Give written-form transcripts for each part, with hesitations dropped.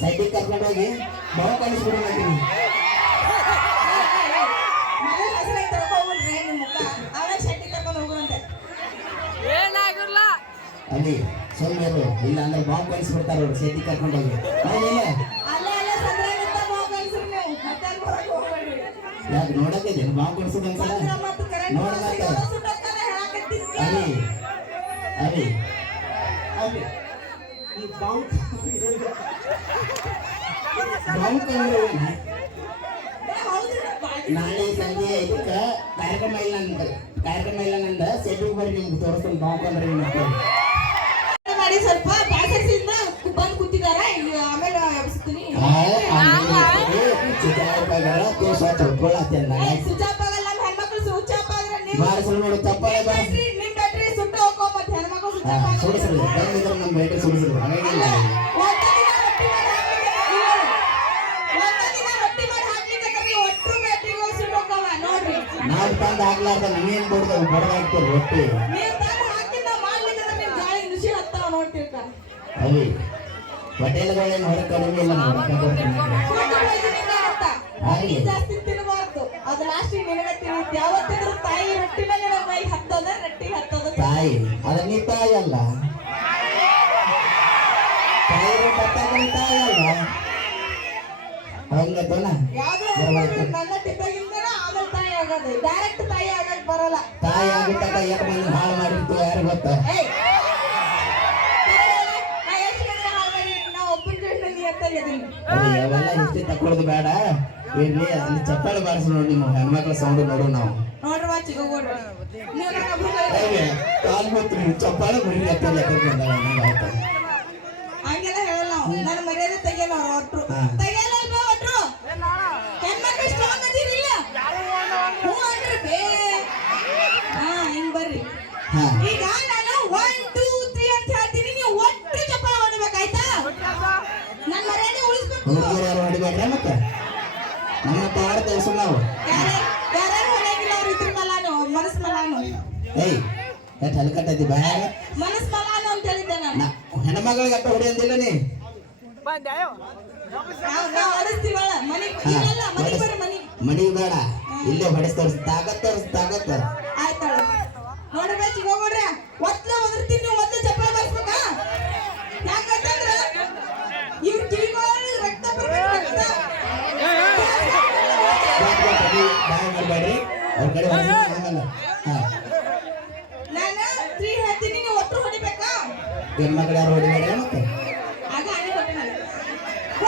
ಸೈಡಿಗೆ ಕರ್ಕೊಂಡು ಹೋಗಿ ಬಾವು ಕಳಿಸ್ಬಿಡೋಣ ಅಲ್ಲಿ ಸೋಮ್ಯರು ಇಲ್ಲ ಅಂದ್ರೆ ಬಾಂಬ್ ಕಳಿಸ್ಬಿಡ್ತಾರ ಅವ್ರು ಸೇತಿ ಕರ್ಕೊಂಡು ಹೋಗಿ ಯಾಕೆ ನೋಡಕ್ಕೆ ಬಾಂಬ್ ಕಳಿಸೋದು ಅನ್ಸಲ್ಲ ನೋಡಕ ಅಲ್ಲಿ ಅಲ್ಲಿ ನಾಳೆ ಸಂಜೆ ಇದಕ್ಕೆ ಕಾರ್ಯಕ್ರಮ ಇಲ್ಲ ನಂದ ಸೆಟ್ಟಿಗೆ ಬರ್ರಿ ನಿಮ್ಗೆ ತೋರಿಸ್ಕೊಂಡು ಬಾಂಬ್ ಅಂದ್ರೆ ಮಾಡಿ ಸ್ವಲ್ಪ ಪಾಸಕ್ಸಿಂದ ಬಂದು ಕೂತಿದಾರ ಆಮೇಲೆ ಎಬ್ಸ್ತೀನಿ ಸುಚಾಪಾಗಲ್ಲ ಹೆಣ್ಮಕ್ಳು ಸುಚಾಪಾದ್ರೆ ನೀವು ನೋಡು ತಪ್ಪಾಗ ನಿಮ್ ಬ್ಯಾಟ್ರಿ ಸುಟ್ಟು ಹೋಗೋ ಮತ್ತೆ ಹೆಣ್ಮಕ್ಳು ಸುಡಿಸ್ರಿ ಬಂದಿದ್ರೆ ನಮ್ಮ ಬೇಟೆ ಸುಡಿಸ್ರಿ ನಾವು ತಂದು ಹಾಕ್ಲಾರ್ದ ನೀವೇನ್ ಕೊಡ್ತೇವೆ ಬಡದಾಗ್ತೇವೆ ರೊಟ್ಟಿ ಅಲ್ಲಿ ಹೋಟೆಲ್ಗಳೇನು ಹೊರ ಕಡಿಮೆ ಇಲ್ಲ ಜಾಸ್ತಿ ತಿನ್ನಬಾರ್ದು ಅದು ಲಾಸ್ಟ್ ನಿನಗೆ ತಿನ್ನುತ್ತೆ ಯಾವತ್ತಿದ್ರು ತಾಯಿ ರೊಟ್ಟಿನ ನಿನ್ನ ಮೈ ಹತ್ತದ ರೊಟ್ಟಿ ಹತ್ತದ ತಾಯಿ ಅದ ನೀ ತಾಯಿ ಅಲ್ಲ ತಾಯಿ ತಾಯಿ ಅಲ್ಲ ಹಂಗತ್ತನ ನನ್ನ ಟಿಪ್ಪಾಗಿಂದ ಆಮೇಲೆ ತಾಯಿ ಆಗೋದು ಡೈರೆಕ್ಟ್ ತಾಯಿ ಆಗಕ್ ಬರಲ್ಲ ತಾಯಿ ಆಗುತ್ತಾಗ ಯಾಕೆ ಮಂದಿ ಹಾಳು ಮಾಡಿರ್ತೀವಿ ಯಾರು ಗೊತ್ತಾ ಅವೆಲ್ಲ ಹಿಸ್ಟ್ರಿ ತಕೊಳ್ಳೋದು ಬೇಡ ಇರ್ಲಿ ಅಲ್ಲಿ ಚಪ್ಪಾಳೆ ಬಾರಿಸಿ ನೋಡಿ ನಿಮ್ಮ ಹೆಣ್ಮಕ್ಳ ಸೌಂಡ್ ನೋಡು ನಾವು ಕಾಲ್ ಗೊತ್ತು ಚಪ್ಪಾಳೆ ಬರೀ ಹಂಗೆಲ್ಲ ಹೇಳಲ್ಲ ನನ್ನ ಮರ್ಯಾದೆ ತೆಗಿಯಲ್ಲ ಅವ್ರು ಒಟ್ರು ತೆಗಿಯಲ್ಲ ಒಟ್ರು ಹೆಣ್ಮಕ್ಳು ಸ್ಟ್ರಾಂಗ್ ಅದಿರಿಲ್ಲ ಹ್ಞೂ ಅಂದ್ರೆ ಬೇ ಹಿಂಗ್ ಬರ್ರಿ ಈಗ ನಾನು 1 2 3 ಅಂತ ಹೇಳ್ತೀನಿ ನೀವು ಒಟ್ಟು ಚಪ್ಪಾಳೆ ಹೊಡಿಬೇಕಾಯ್ತಾ ನನ್ನ ಮರ್ಯಾದೆ ಉಳಿಸ್ಬೇಕು ಯಾರು ಹೊಡಿಬೇಕ್ರ ಮತ್ತೆ ನಮ್ಮ ತಾಡ ತೋರಿಸು ನಾವು ಯಾರು ಹೊಡೆಯಂಗಿಲ್ಲ ಅವ್ರು ಇದ್ರ ಮಲಾನು ಮನಸ್ ಮಲಾನು ಏಯ್ ಎಷ್ಟು ಹಲ್ಕಟ್ಟೈತಿ ಬಾಯ ಮನಸ್ ಮಲಾನು ಅಂತ ಹೇಳಿದ್ದೆ ನಾನು ಹೆಣ್ಮಗಳಿಗೆ ಅಟ್ಟ ಹೊಡೆಯಂದಿಲ್ಲ ನೀ ಮನಿ ಬೇಡ ಇಲ್ಲೇ ಹೊಡೆಸ್ ತೋರಿಸ್ ತಾಕತ್ ಆಯ್ತಾಳ ನೋಡ್ರಿ ಚಿಗೋಡ್ರಿ ಒತ್ಲೆ ಒದರ್ತೀನಿ ನೀವು ಒತ್ತೆ ಚಪ್ಪಲ ಬರ್ಸ್ಬೇಕಾ ಯಾಕಂತಂದ್ರ ಇವ್ರ ಕಿವಿಗಳು ರಕ್ತ ಬರ್ಬೇಕು ಮಾಡಬೇಡ್ರಿ ಅವ್ರ ಕಡೆ ನಾನು 3 ಹೇಳ್ತೀನಿ ನೀವು ಒಟ್ಟು ಹೊಡಿಬೇಕಾ ಹೆಣ್ಮಕ್ಳು ಯಾರು ಹೊಡಿಬೇಡ್ರಿ ಮತ್ತೆ ಆಗ ಆನೆ ಕೊಟ್ಟೆ ನಾನು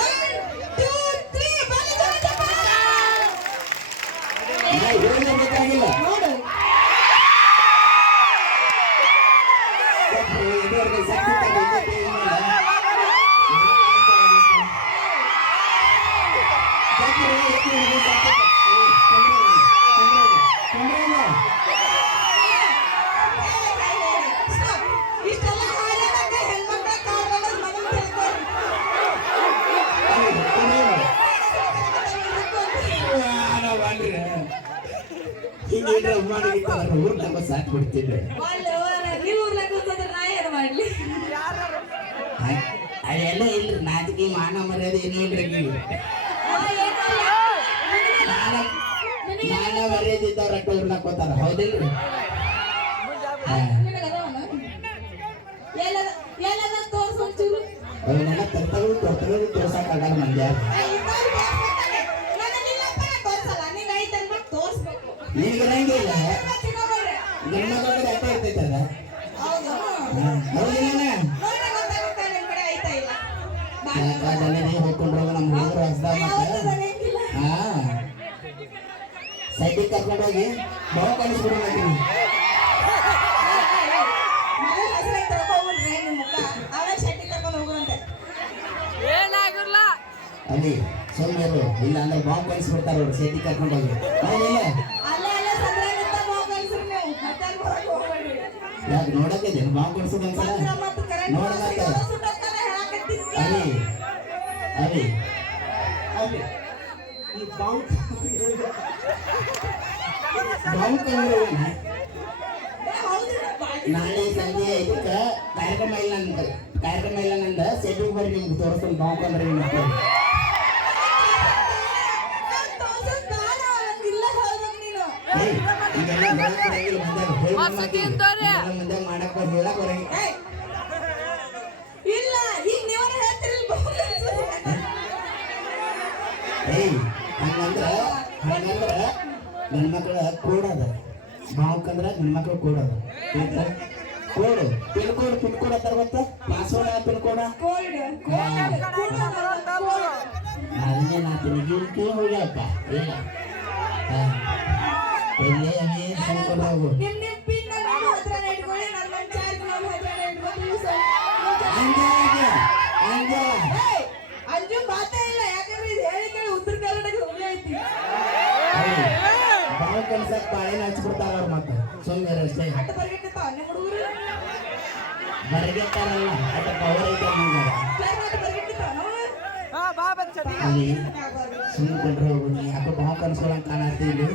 1 2 3 ಬಲಿ ಬೇಕಾಗಿಲ್ಲ ನೋಡು ಊರ್ನಾಗ ಸಾಕ್ ಬಿಡ್ತಿದ್ದೆ ಅದೆಲ್ಲ ಇಲ್ರಿ ನಾಚಿಕೆ ಮಾನ ಮರ್ಯಾದೆ ಏನೂ ಇಲ್ರಿ ಮಾನ ಮರ್ಯಾದೆ ಇದ್ದವ್ರ ಅಟ್ಟ ಊರ್ನಾಗ ಹೋತಾರ ಹೌದಿಲ್ರಿ ಅವನ್ನೆಲ್ಲ ತರ್ತಗಳು ತೋರ್ಸಕ್ಕಾಗಲ್ಲ ಮಂದ್ಯ ನಿನಗೆ ರಂಗಿಲ್ಲ ಹೆಣ್ಮಕ್ಳಿಗೆ ಅಟ್ಟ ಇರ್ತೈತದ ಹೌದಿಲ್ಲ ಹೋಗ್ಕೊಂಡ್ರೋಗ ನಮ್ಮ ಹುಡುಗರು ಹಸ್ದಾಗ ಸೈಡಿಗೆ ಕರ್ಕೊಂಡು ಹೋಗಿ ಬಾವು ಕಳಿಸ್ಬಿಡೋಣ ಅಲ್ಲಿ ಸೋಮ್ಯರು ಇಲ್ಲ ಅಂದ್ರೆ ಬಾಂಬ್ ಕಳಿಸ್ಬಿಡ್ತಾರ ಅವ್ರು ಸೇತಿ ಕರ್ಕೊಂಡು ಹೋಗಿ ಯಾಕೆ ನೋಡಕ್ಕೆ ಬಾಂಬ್ ಕಳಿಸೋದು ಅನ್ಸಲ್ಲ ನೋಡಕ ಅಲ್ಲಿ ಅಲ್ಲಿ ಬಾಂಬ್ ಬಾಂಬ್ ನಾಳೆ ಸಂಜೆ 5ಕ್ಕೆ ಕಾರ್ಯಕ್ರಮ ಇಲ್ಲ ನಂದು ಸೆಟ್ಟಿಗೆ ಬರ್ರಿ ನಿಮ್ಗೆ ತೋರಿಸ್ತೀನಿ ಬಾಂಬಂದ್ರೆ ನಿಮ್ಮ ಮಕ್ಕಳು ಈಗೆಲ್ಲ ಮುಂದೆ ಮಾಡಕ್ ಹೇಳಕ್ ಬರಂಗ ಇಲ್ಲ ಈಗ ನೀವೇ ಹೇಳ್ತಿರಲ್ಲ ಹಂಗಂದ್ರ ಗಂಡ್ಮಕ್ಳ ಕೋಡದ ಬಾವುಕಂದ್ರ ಗಂಡ್ಮಕ್ಳು ಕೋಡದ ಕೋಡು ಪಿನ್ ಕೋಡ್ ಅಂತಾರ ಗೊತ್ತ ಪಾಸ್ವರ್ಡ್ ಪಿನ್ ಕೋಡ ಅದನ್ನೇ ನಾ ತಿರುಗಿ ಹೋಗ್ಯಪ್ಪ ಇಲ್ಲ ಎಲ್ಲೇ ಅನ್ಕೊಂಡು ಹೋಗು ಅಂಜು ಮಾತೇ ಇಲ್ಲ ಯಾಕಂದ್ರೆ ಇದು ಹೇಳಿ ಕೇಳಿ ಉತ್ತರ ಕರ್ನಾಟಕ ಹುಲಿ ಐತಿ ಬಾವು ಕಲ್ಸಕ್ ಬಾಳೆನ ಹಚ್ಬಿಡ್ತಾರ ಅವ್ರ ಮತ್ತೆ ಸುಮ್ಮನೆ ಅಷ್ಟೇ ಅಟ್ಟ ಬರ್ಗೆಟ್ಟಿರ್ತಾವ ನಿಮ್ಮ ಹುಡುಗರು ಬರ್ಗೆಟ್ಟಾರಲ್ಲ ಅಟ ಪವರ್ ಐತೆ ಅಲ್ಲಿ ಸುಮ್ಮನೆ ಹೋಗು ನೀ ಯಾಕೆ ಬಾವು ಕನ್ಸ್ಕೊಳಂಗ್ ಕಾಣತ್ತೀವಿ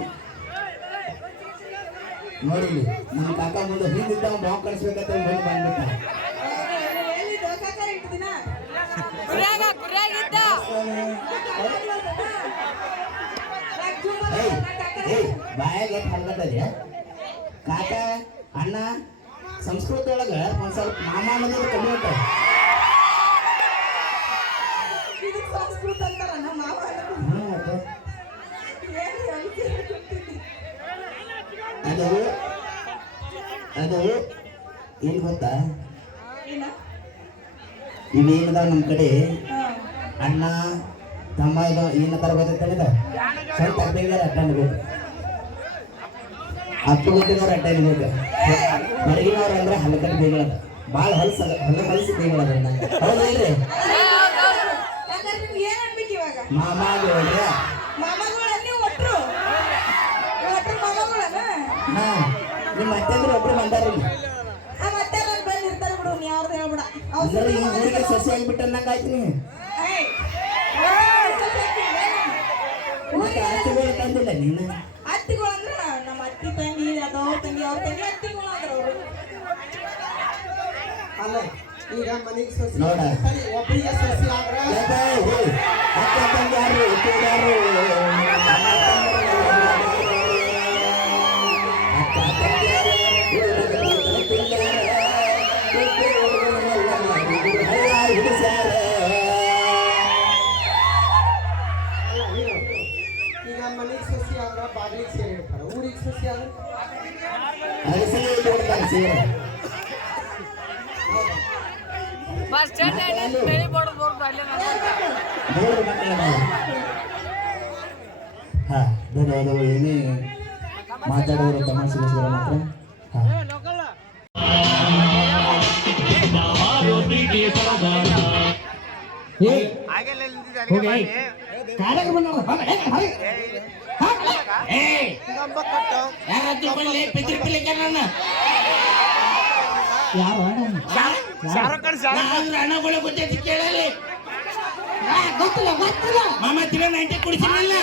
ನೋಡಿ ನಿಮ್ಮ ಕಾಕ ಮುಂದೆ ಹಿಂದಿದ್ದ ಬಾವು ಕನ್ಸ್ಬೇಕಂತ ಮುಂದೆ ಬಂದ್ಬಿಟ್ಟ ಬಾಯಾಗ ಹಲ್ಗಟ್ಟದೆ ಕಾಕ ಅಣ್ಣ ಸಂಸ್ಕೃತಿ ಒಳಗ ಒಂದ್ ಸ್ವಲ್ಪ ಮಾಮ ಅನ್ನೋದು ಕಮ್ಮಿ ಉಂಟ ಸಂಸ್ಕೃತ ಅಂತಾರ ನಮ್ಮ ಮಾವ ಅದು ಏನ್ ಗೊತ್ತಾ ಇವೇನದ ನಮ್ಮ ಕಡೆ ಅಣ್ಣ ತಮ್ಮ ಇದು ಏನಂತಾರ ಗೊತ್ತೈತಲ್ಲ ಸ್ವಲ್ಪ ಅಡ್ಡಂಗಾರ ಅಡ್ಡ ಅನ್ಬೇಕು ಹತ್ತು ಗೊತ್ತಿನವ್ರು ಅಡ್ಡ ಅನ್ಬೇಕು ಹೊರಗಿನವ್ರು ಅಂದ್ರೆ ಹಲಕಟ್ಟು ಬೇಗಳದ ಭಾಳ ಹೊಲಸಿ ಬೇಗಳದ ಹೌದಾ ಇಲ್ರಿ ಮಾಮಾಗೋಳ್ರಿ ನಿಮ್ಮ ಅತ್ತೆಂದ್ರೆ ಒಬ್ರು ಬಂದಾರಿಲ್ಲ ಈ ಊರಿಗೆ ಸಸಿ ಆಗಿಬಿಟ್ಟು ಅನ್ನಂಗ ಆಯ್ತು ನೀ ಅತ್ತಿಗಳು ತಂದಿಲ್ಲ ನೀನು ಅತ್ತಿಗಳು ಅಂದ್ರ ನಮ್ಮ ಅತ್ತಿ ತಂಗಿ ಅದವ್ರ ತಂಗಿ ಅವ್ರ ತಂಗಿ ಅತ್ತಿಗಳು ಅಂದ್ರ ಅವರು ಅಲ್ಲ ಈಗ ಮನೆಗೆ ಸಸಿ ನೋಡ ಒಬ್ಬರಿಗೆ ಸಸಿ ಆದ್ರೆ ಅಕ್ಕ ತಂಗಾರು ಕೂಡಾರು ಅಕ್ಕ ತಂಗಾರು ಈಗ ಮನೆಗೆ ಸಸಿ ಆದ್ರೆ ಬಾಗಿಲಿಗೆ ಸೇರಿರ್ತಾರೆ ಊರಿಗೆ ಸಸಿ ಆದ್ರೆ ಬಸ್ ಸ್ಟ್ಯಾಂಡ್ ಏನೇ ಮಾತಾಡೋರು ತಮಾಷೆಗೋಸ್ಕರ ಮಾತ್ರ ಹಣಗಳು ಗೊತ್ತೈತಿ ಕೇಳಲಿ ಗೊತ್ತಿಲ್ಲ ಮಾಮ ತಿಳ 90 ಕುಡಿಸಿರಲ್ಲ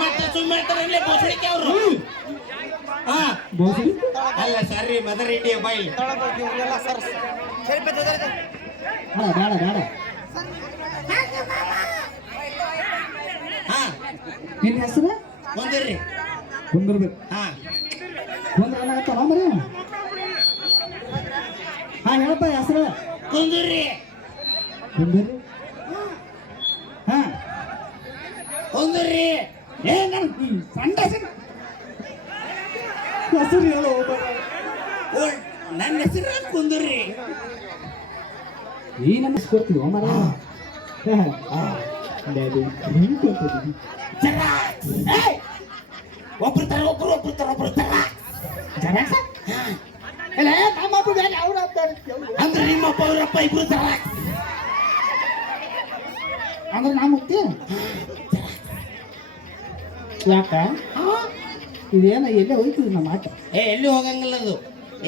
ಮತ್ತೆ ಸುಮ್ಮನೆ ಬೋಸಡಿಕೆ ಅವರು ಅಲ್ಲ ಸರಿ ಮದರ್ ಇಂಡಿಯಾ ಬೈಲ್ ಬೇಡ ಬೇಡ ನಿನ್ನ ಹೆಸರು ಬಂದಿರ್ರಿ ಕುಂದಿರ್ಬೇಕು ಕುಂದ್ರ ಏನಾಗತ್ತಲ್ಲ ಮರಿ ಹೇಳಪ್ಪ ಹೆಸರು ಕುಂದಿರ್ರಿ ಕುಂದಿರ್ರಿ ಕುಂದಿರ್ರಿ ಸಣ್ಣ ಹೆಸರು ಹೇಳು ನನ್ನ ಹೆಸರು ಕುಂದಿರ್ರಿ ಈ ನಮ್ಮ ಕೊಡ್ತೀವಿ ಮರ ಒಬ್ರು ತರ ಒಬ್ರು ತರ ಅಂದ್ರೆ ನಿಮ್ಮಪ್ಪ ಅವರಪ್ಪ ಇಬ್ರು ತರ ಅಂದ್ರೆ ನಾ ಮುಕ್ತಿ ಯಾಕ ಇದೇನ ಎಲ್ಲೇ ಹೋಯ್ತದ ನಮ್ಮ ಆಟ ಎಲ್ಲಿ ಹೋಗಂಗಿಲ್ಲ ಅದು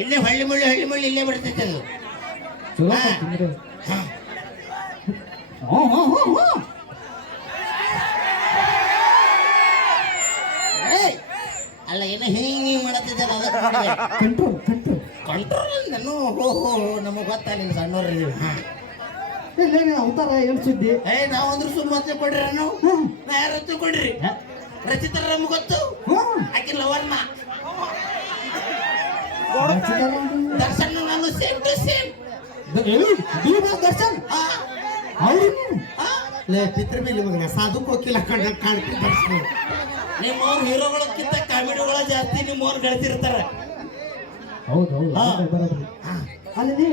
ಎಲ್ಲೇ ಹಳ್ಳಿ ಮುಳ್ಳಿ ಇಲ್ಲೇ ಬರ್ತೈತೆ ಅದು ಚಲೋ ಅಲ್ಲ ಏನೋ ಹಿಂಗೆ ಮಾಡತ್ತಿದ್ದಾರೆ ಕಂಟ್ರೋಲ್ ಕಂಟ್ರೋಲ್ ನಾನು ಹೋ ಹೋ ನಮಗೆ ಗೊತ್ತಾ ನೀವು ಸಣ್ಣವ್ರಿ ಇಲ್ಲ ಅವತಾರ ಏನು ಸುದ್ದಿ ನಾವಂದ್ರೆ ಸುಮ್ಮನೆ ಕೊಡ್ರಿ ನಾವು ನಾ ಯಾರು ತಿಳ್ಕೊಂಡ್ರಿ ರಚಿತರ ನಮ್ಗೆ ಗೊತ್ತು ಆಕೆ ಲವರ್ನ ದರ್ಶನ್ ನಾನು ಸೇಮ್ ಟು ಸೇಮ್ ದರ್ಶನ್ ಚಿತ್ರಮೇಲೆ ಮಗನ ಸಾಧು ಕೋಕಿಲ ಕಾಣ್ತೀನಿ ದರ್ಶನ ನಿಮ್ಮವ್ರ ಹೀರೋಗಳಕ್ಕಿಂತ ಕಾಮಿಡಿಗಳ ಜಾಸ್ತಿ ನಿಮ್ಮವ್ರು ಗಳಿಸಿರ್ತಾರ ಹೌದು ಬರೋಬ್ರಿ ಅಲ್ಲಿ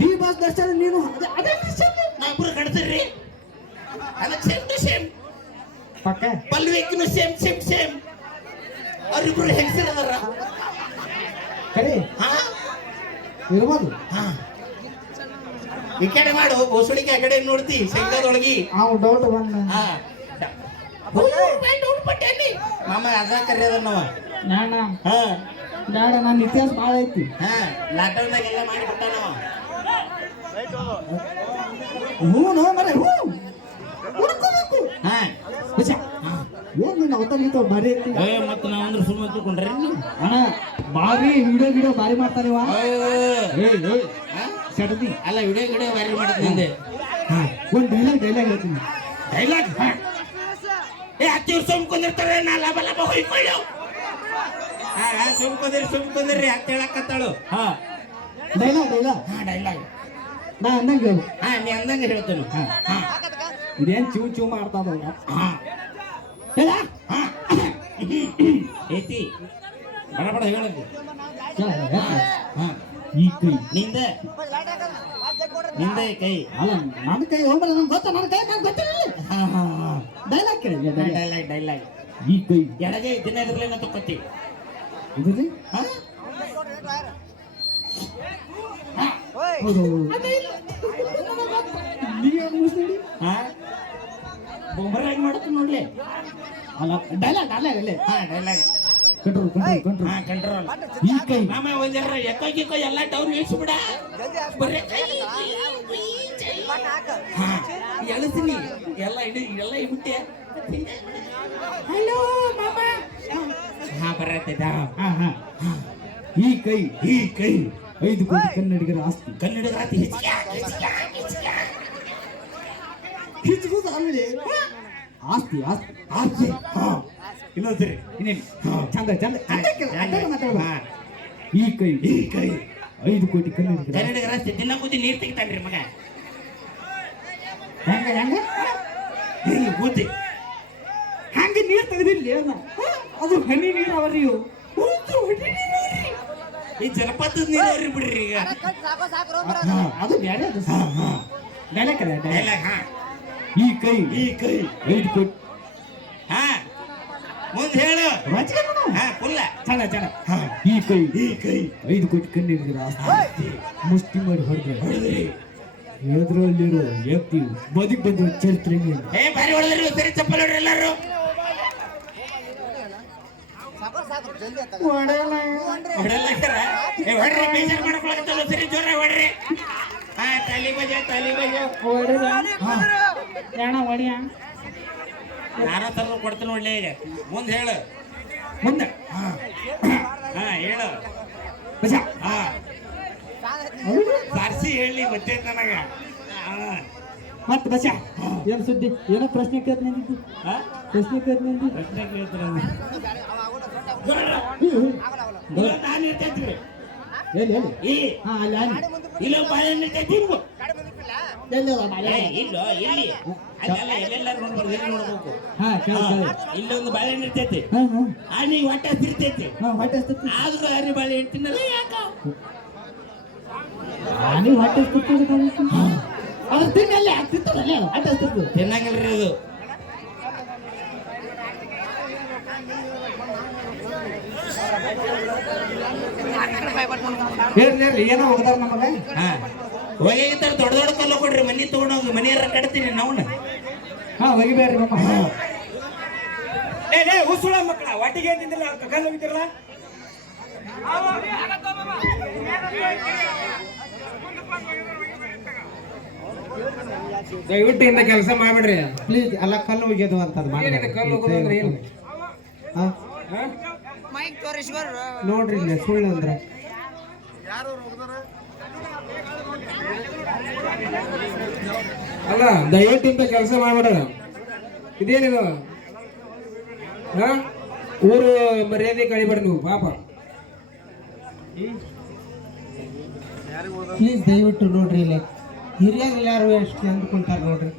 ಡಿ ಬಾಸ್ ದರ್ಶನ ನೀನು ಅದೇ ನಾವಿಬ್ರು ಕಡ್ತೀರಿ ಅದಕ್ಕೆ ಸೇಮ್ ಟು ಸೇಮ್ ಪಕ್ಕ ಪಲ್ವಿಕ್ನು ಸೇಮ್ ಸೇಮ್ ಸೇಮ್ ಅವ್ರಿಬ್ರು ಹೆಂಗಸಿರದಾರ ಕರೆ ಇರ್ಬೋದು ಈ ಕಡೆ ಮಾಡು ಬೋಸುಳಿಗೆ ಆ ಕಡೆ ನೋಡ್ತಿ ಶಂಕದೊಳಗಿ ಅವ್ ಡೌಟ್ ಬಂದ ಮಾಮ ಅದ ಕರೆಯದ ನಾವ ನಾನ ಬೇಡ ನನ್ನ ಇತಿಹಾಸ ಭಾಳ ಐತಿ ಲಾಕ್ಡೌನ್ದಾಗ ಎಲ್ಲ ಮಾಡಿ ಬಿಟ್ಟ ನಾವು ಹ್ಞೂ ಮರ ಹ್ಞೂ ಹುಡ್ಕೋಬೇಕು ಏನ್ ನಿನ್ನ ಅವತಾರ ಗೀತ ಭಾರಿ ಐತಿ ಮತ್ತೆ ನಾವಂದ್ರೆ ಸುಮ್ಮನೆ ತಿಳ್ಕೊಂಡ್ರಿ ಅಣ್ಣ ಭಾರಿ ವಿಡಿಯೋ ಭಾರಿ ಮಾಡ್ತಾನಿವ ಸಡದಿ ಅಲ್ಲ ವಿಡಿಯೋ ಭಾರಿ ಮಾಡ್ತೀನಿ ಒಂದು ಡೈಲಾಗ್ ಹೇಳ್ತೀನಿ ಡೈಲಾಗ್ ಹತ್ತಿರ ಸುಮ್ಕೊಂಡಿರ್ತಾರೆ ನಾ ಲಾಭ ಲಾಭ ಹೊಯ್ಕೊಳ್ಳು ಸುಮ್ಕೊಂದ್ರಿ ಅಂತ ಹೇಳಕತ್ತಾಳು ಡೈಲಾಗ್ ಡೈಲಾಗ್ ನಾ ಅಂದಂಗೆ ಹೇಳು ನೀ ಅಂದಂಗೆ ಹೇಳ್ತೇನೆ ಇದೇನ್ ಚೂ ಮಾಡ್ತಾವ ಏತಿ ಬಡ ಬಡ ಹೇಳದು ಈ ಕೈ ನಿಂದ ಕೈ ಅಲ್ಲ ನನ್ನ ಕೈ ಹೋಗ್ಬಲ್ಲ ನಂಗೆ ಗೊತ್ತ ನನ್ನ ಕೈ ನಂಗೆ ಗೊತ್ತಿರಲಿಲ್ಲ ಡೈಲಾಗ್ ಕೇಳಿ ಡೈಲಾಗ್ ಈ ಕೈ ಎಡಗೈ ದಿನ ಇದ್ರಲ್ಲೇನ ತಕ್ಕೊತಿ ಇದ್ರಿ ಹೌದು ಬೊಂಬರಾಗಿ ಮಾಡುತ್ತ ನೋಡ್ಲಿ ಅಲ್ಲ ಡೈಲಾಗ್ ಅಲ್ಲೇ ಡೈಲಾಗ್ ಕಂಟ್ರೋಲ್ ಈ ಕೈ ಮಾಮ ಒಂದರ ಎಕ್ಕೋ ಎಲ್ಲ ಡೌನ್ ಇಳಿಸ್ಬಿಡ ಬರೇ ಎಳಸ್ತೀನಿ ಎಲ್ಲ ಇಬಿಟ್ಟೆ ಹಲೋ ಮಾಮ ಬರತ್ತದ ಈ ಕೈ 5 ಕೋಟಿ ಕನ್ನಡಿಗರ ಆಸ್ತಿ ಕನ್ನಡದ ಆಸ್ತಿ ಹೆಚ್ಚುವುದು ಆಮೇಲೆ ಆಸ್ತಿ ಇನ್ನೊಂದ್ಸರಿ ಚಂದ ಈ ಕೈ 5 ಕೋಟಿ ಕನ್ನಡಿಗರ ಆಸ್ತಿ ದಿನ ಕೂತಿ ನೀರು ತೆಗಿತಾನ್ರಿ ಮಗ ಹೆಂಗ ಕೂತಿ ಹಂಗೆ ನೀರು ತೆಗೆದಿಲ್ಲ ಅದು ಹನಿ ನೀರು ಅವರಿಯು ಈ ಜಲಪಾತದ ನೀರು ಬಿಡ್ರಿ ಈಗ ಅದು ಬೇರೆ ಅದು ಡೈಲಾಗ್ ಈ ಕೈ 5 ಕೋಟಿ ಮುಂದೆ ಹೇಳು ಫುಲ್ಲ ಚಂದ ಈ ಕೈ 5 ಕೋಟಿ ಕನ್ನಡಿಗರ ಆಸ್ತಿ ಮುಷ್ಟಿ ಮಾಡಿ ಹೊಡೆದ್ರೆ ಎದುರಲ್ಲಿರೋ ವ್ಯಕ್ತಿ ಬದುಕಿ ಬಂದು ಚರಿತ್ರೆ ಬಾರಿ ಹೊಡೆದ್ರಿ ಸರಿ ಚಪ್ಪಲ್ ಹೊಡ್ರಿ ಎಲ್ಲಾರು ಹೊಡ್ರಿ ಬೇಜಾರು ಮಾಡ್ಕೊಳಕತ್ತಲ್ಲ ಸರಿ ಜೋರ ಹೊಡ್ರಿ ತಾಲಿ ಬಜೆ ಒಡಿಯ ನಾನಾ ತರ ಕೊಡ್ತೀನಿ ಒಳ್ಳೆ ಈಗ ಮುಂದೆ ಹೇಳು ಮುಂದೆ ಹೇಳು ಸಾರಿಸಿ ಹೇಳಿ ಗೊತ್ತೈತೆ ನನಗ ಮತ್ತೆ ಬಸ ಏನು ಸುದ್ದಿ ಏನೋ ಪ್ರಶ್ನೆ ಕೇಳ್ತ ನಿಂದಿದ್ದು ಪ್ರಶ್ನೆ ಕೇಳ್ತಾರೆ ನಾನು ಇರ್ತೈತ್ರಿ ಇಲ್ಲ ಬಾಳೆಹಣ್ಣು ಇರ್ತೈತಿ ಇಲ್ಲ ಇಲ್ಲಿ ಅದೆಲ್ಲ ಎಲ್ಲೆಲ್ಲಾರು ನೋಡ್ಬಾರ್ದು ಇಲ್ಲಿ ನೋಡ್ಬೇಕು ಇಲ್ಲೊಂದು ಬಾಳೆಹಣ್ಣು ಇರ್ತೈತಿ ಆನಿಗೆ ಹೊಟ್ಟೆ ಹಸ್ತಿರ್ತೈತಿ ಆದ್ರೂ ಆನಿ ಬಾಳೆಹಣ್ಣು ತಿನ್ನಲ್ಲ ಯಾಕ ಆನಿ ಹೊಟ್ಟೆ ಅವ್ರು ತಿನ್ನಲ್ಲ ತಿಂತಾರಲ್ಲ ಹೊಟ್ಟೆ ಹಸ್ತಿರ್ತದೆ ತಿನ್ನಂಗಿಲ್ರಿ ಅದು ಹೇಳಿ ಏನೋ ಹೋಗದಾರ ನಮಗ ಹೋಗಿರ್ತಾರ ದೊಡ್ಡ ಕಲ್ಲು ಕೊಡ್ರಿ ಮನಿ ತಗೊಂಡೋಗಿ ಮನೆಯಾರ ಕಟ್ತೀನಿ ನಾವು ಹೋಗಿಬೇಡ್ರಿ ನಮ್ಮ ಉಸುಳ ಮಕ್ಕಳ ಒಟ್ಟಿಗೆ ತಿಂದಿಲ್ಲ ಕಲ್ಲು ಹೋಗಿದ್ರಲ್ಲ ದಯವಿಟ್ಟು ಇಂದ ಕೆಲಸ ಮಾಡ್ಬಿಡ್ರಿ ಪ್ಲೀಸ್ ಎಲ್ಲ ಕಲ್ಲು ಹೋಗ್ಯದು ಅಂತ ಕಲ್ಲು ಹೋಗೋದಂದ್ರೆ ಏನು ನೋಡ್ರಿ ಇಲ್ಲ ಸುಳ್ಳು ಅಂದ್ರೆ ಅಲ್ಲ ದಯವಿಟ್ಟು ಇಂಥ ಕೆಲಸ ಮಾಡ್ಬೇಡ. ಇದೇನಿದು ಹಾ ಊರು ಮರ್ಯಾದೆ ಕಳಿಬೇಡ ನೀವು ಪಾಪ. ಪ್ಲೀಸ್ ದಯವಿಟ್ಟು ನೋಡ್ರಿ ಇಲ್ಲಿ ಹಿರಿಯರು ಯಾರು ಎಷ್ಟು ಅಂದ್ಕೊಂತಾರೆ ನೋಡ್ರಿ.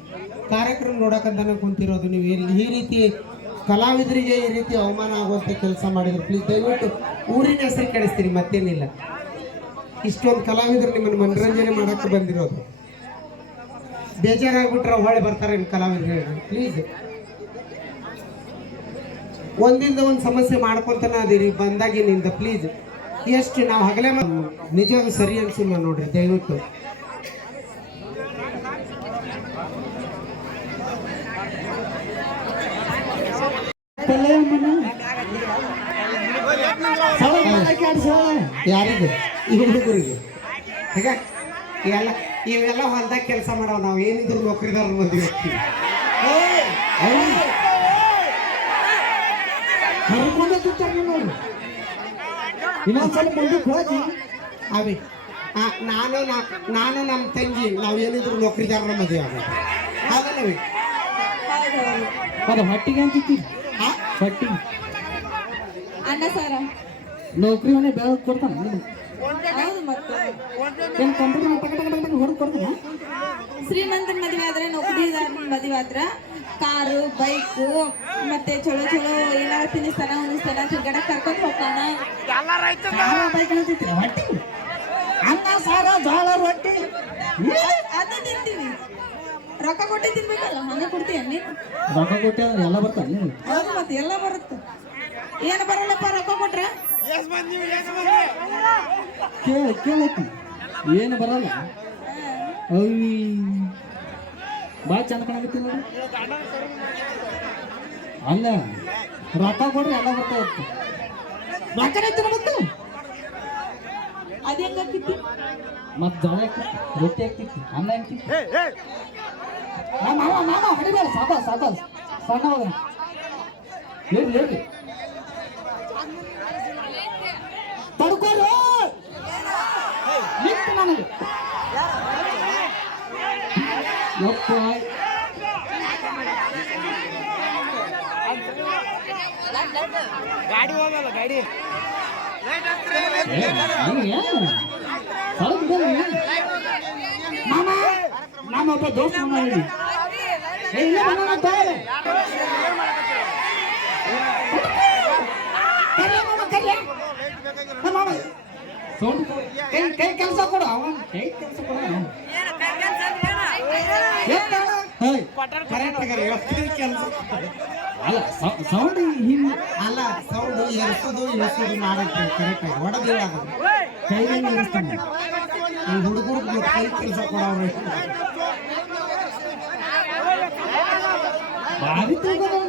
ಕಾರ್ಯಕ್ರಮ ನೋಡಕ್ಕಂತಾನೆ ಕುಂತಿರೋದು ನೀವು ಇಲ್ಲಿ ಈ ರೀತಿ ಕಲಾವಿದರಿಗೆ ಈ ರೀತಿ ಅವಮಾನ ಆಗುವಂಥ ಕೆಲಸ ಮಾಡಿದ್ರೆ ಪ್ಲೀಸ್ ದಯವಿಟ್ಟು ಊರಿನ ಹೆಸರು ಕೆಡಿಸ್ತೀರಿ, ಮತ್ತೇನಿಲ್ಲ. ಇಷ್ಟೊಂದು ಕಲಾವಿದರು ನಿಮ್ಮನ್ನು ಮನರಂಜನೆ ಮಾಡಕ್ಕೆ ಬಂದಿರೋದು. ಬೇಜಾರಾಗ್ಬಿಟ್ರೆ ಹೊಳೆ ಬರ್ತಾರೆ ನಿಮ್ಮ ಕಲಾವಿದರು. ಪ್ಲೀಸ್ ಒಂದಿಂದ ಒಂದು ಸಮಸ್ಯೆ ಮಾಡ್ಕೊತಾನೆ ಅದೀರಿ ಬಂದಾಗಿನಿಂದ. ಪ್ಲೀಸ್ ಎಷ್ಟು ನಾವು ಹಗಲೇ ನಿಜವಾದ ಸರಿ ಅನ್ಸಿಲ್ಲ ನೋಡ್ರಿ ದಯವಿಟ್ಟು. ಯಾರಿಗೆ ಈ ಹುಡುಗರಿಗೆ ಈಗ ಇವೆಲ್ಲ ಹೊಲ್ದಾಗ ಕೆಲಸ ಮಾಡೋ ನಾವು ಏನಿದ್ರು ನೌಕರಿದಾರ ಮದುವೆ ಹೋಗ್ತೀವಿ. ಇನ್ನೊಂದ್ಸಲ ಮುಂದಕ್ಕೆ ಹೋಗಿ ಅವಿ ನಾನು ನಮ್ಮ ತಂಗಿ ನಾವೇನಿದ್ರು ನೌಕರಿದಾರರ ಮದುವೆ ಆಗೋದು ಹಾಗಲ್ಲವಿ. ಅದು ಹೊಟ್ಟಿಗೆ ಅಂತಿತ್ತಿ ಹೊಟ್ಟಿಗೆ ಅನ್ನ ಸಾರ ನೌಕರಿ ಮನೆ ಬೇಗ ಕೊಡ್ತಾನೆ. ಹೌದು ಮತ್ತೆ ಏನು ಕಂಪ್ಯೂಟರ್ ಹೊರಗೆ ಕೊಡ್ತಾನೆ. ಶ್ರೀಮಂತನ ಮದುವೆ ಆದ್ರೆ ನೌಕರಿದಾರನ ಮದುವೆ ಆದ್ರ ಕಾರು ಬೈಕು ಮತ್ತೆ ಚಲೋ ಚಲೋ ಏನಾರ ತಿನ್ನಿಸ್ತಾನ ಉಣಿಸ್ತಾನ ತಿರ್ಗಾಡಕ್ ಕರ್ಕೊಂಡು ಹೋಗ್ತಾನ. ಹೊಟ್ಟಿ ಅನ್ನ ಸಾರ ಜೋಳ ರೊಟ್ಟಿ ಅದ ತಿಂತೀವಿ. ರೊಕ್ಕ ಕೊಟ್ಟೆ ತಿನ್ಬೇಕಲ್ಲ, ಹಂಗ ಕೊಡ್ತೀಯ ನೀನು? ರೊಕ್ಕ ಕೊಟ್ಟೆ ಎಲ್ಲ ಬರ್ತಾನೆ. ಹೌದು ಮತ್ತೆ ಎಲ್ಲ ಬರುತ್ತೆ. ಏನು ಬರಲ್ಲಪ್ಪ ರೊಕ್ಕ ಕೊಟ್ರ? ಕೇಳೈತಿ ಏನು ಬರಲ್ಲ. ಭಾಳ ಚಂದ ಕಾಣಕತ್ತಿ ನೋಡಿ. ಅಲ್ಲ ರೊಕ್ಕ ಕೊಡ್ರಿ ಎಲ್ಲ ಬರ್ತಾ ಇತ್ತು. ರೊಕ್ಕ ಮತ್ತೆ ಅದ ಹೆಂಗ ಹಾಕಿತ್ತು? ಮತ್ತೆ ಜೋಳ ಹಾಕ್ತಿತ್ತು, ರೊಟ್ಟಿ ಹಾಕ್ತಿತ್ತು, ಅನ್ನ ಹಾಕ್ತಿತ್ತು. ಮಾಮ ಹೊಡಿಬೇಡ ಸಾಕ ಸಣ್ಣ ಹೋಗ ಹೇಳಿ ತಡ್ಕೋರು ನಿಂತು ನನಗೆ ಯಪ್ಪ ಗಾಡಿ ಹೋಗಲ್ಲ ಗಾಡಿ ಮಾಮ ನಮ್ಮೊಬ್ಬ ದೋಸ್ತ ಮಾಡಿ ಕೈ ಕೆಲಸ ಕೊಡು ಅವನ್ ಕೈ ಕೆಲಸ ಕೊಡ. ಅಲ್ಲ ಸೌಂಡ್ ಹಿಂಗ್ ಅಲ್ಲ ಸೌಂಡ್ ಎರ್ಸೋದು ಮಾಡಕ್ಕೆ ಕರೆಕ್ಟ್ ಆಗಿ ಹೊಡೆದೇಳಾಗೋದು ಕೈಯಲ್ಲಿ ಇರಿಸ್ತಾನೆ. ಈ ಹುಡುಗರು ಕೈ ಕೆಲಸ ಕೊಡೋರು ಭಾರಿ ತಿಳ್ಕೊಂಡು